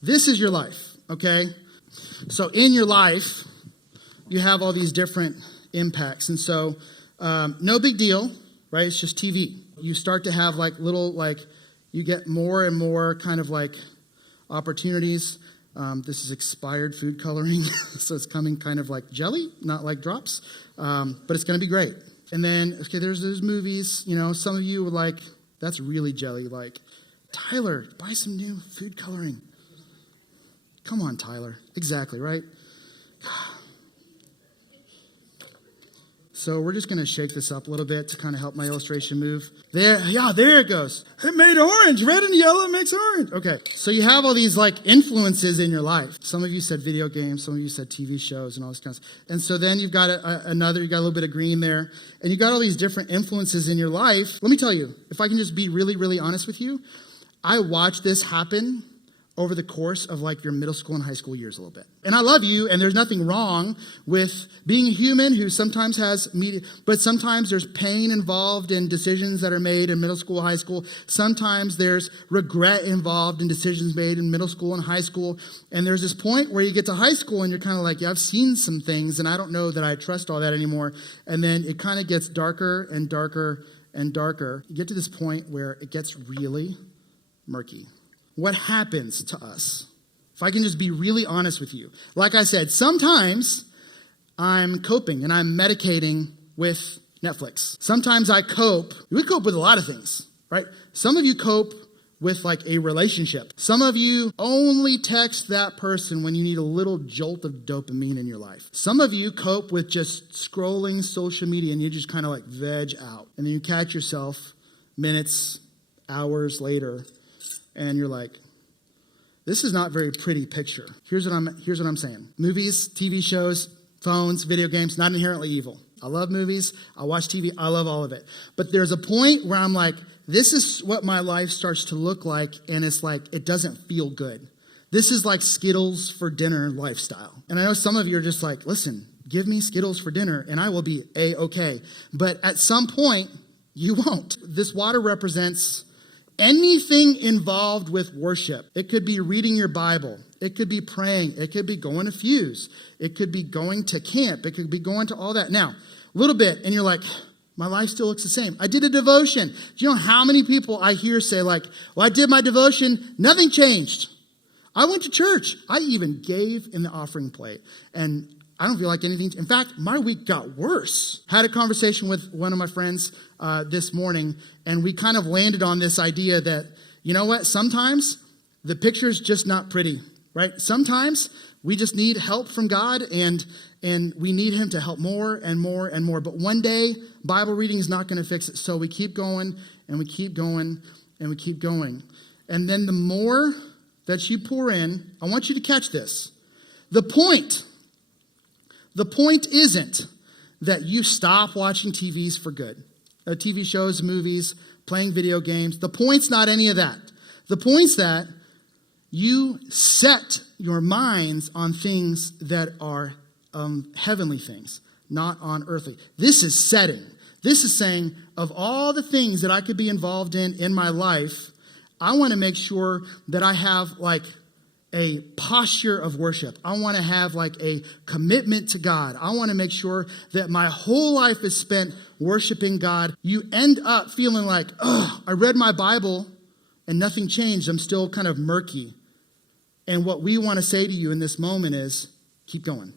This is your life, okay? So in your life, you have all these different impacts. And so no big deal, right? It's just TV. You start to have you get more and more kind of like opportunities. This is expired food coloring, so it's coming kind of like jelly, not like drops, but it's going to be great. And then, okay, there's movies, some of you were like, that's really jelly. Like, Tyler, buy some new food coloring. Come on, Tyler. Exactly, right? So we're just going to shake this up a little bit to kind of help my illustration move. There it goes. It made orange. Red and yellow makes orange. Okay, so you have all these influences in your life. Some of you said video games. Some of you said TV shows and all this kind of stuff. And so then you've got you got a little bit of green there. And you got all these different influences in your life. Let me tell you, if I can just be really, really honest with you, I watched this happen over the course of your middle school and high school years a little bit. And I love you, and there's nothing wrong with being a human who sometimes has media, but sometimes there's pain involved in decisions that are made in middle school, high school. Sometimes there's regret involved in decisions made in middle school and high school. And there's this point where you get to high school and you're kind of like, yeah, I've seen some things, and I don't know that I trust all that anymore. And then it kind of gets darker and darker and darker. You get to this point where it gets really murky. What happens to us? If I can just be really honest with you. Like I said, sometimes I'm coping and I'm medicating with Netflix. Sometimes I cope. We cope with a lot of things, right? Some of you cope with a relationship. Some of you only text that person when you need a little jolt of dopamine in your life. Some of you cope with just scrolling social media and you just kind of veg out. And then you catch yourself minutes, hours later, and you're like, this is not a very pretty picture. Here's what I'm saying. Movies, TV shows, phones, video games, not inherently evil. I love movies. I watch TV. I love all of it. But there's a point where I'm like, this is what my life starts to look like, and it's it doesn't feel good. This is like Skittles for dinner lifestyle. And I know some of you are just like, listen, give me Skittles for dinner, and I will be A-okay. But at some point, you won't. This water represents anything involved with worship. It could be reading your Bible. It could be praying. It could be going to Fuse. It could be going to camp. It could be going to all that. Now, a little bit, and you're like, my life still looks the same. I did a devotion. Do you know how many people I hear say well, I did my devotion, nothing changed. I went to church. I even gave in the offering plate. And I don't feel like anything. In fact, my week got worse. Had a conversation with one of my friends this morning, and we kind of landed on this idea that, you know what, sometimes the picture's just not pretty, right? Sometimes we just need help from God, and we need him to help more and more and more. But one day, Bible reading is not going to fix it. So we keep going, and we keep going, and we keep going. And then the more that you pour in, I want you to catch this. The point isn't that you stop watching TVs for good. TV shows, movies, playing video games. The point's not any of that. The point's that you set your minds on things that are heavenly things, not on earthly. This is setting. This is saying, of all the things that I could be involved in my life, I want to make sure that I have a posture of worship. I want to have a commitment to God. I want to make sure that my whole life is spent worshiping God. You end up feeling I read my Bible and nothing changed. I'm still kind of murky. And what we want to say to you in this moment is, keep going.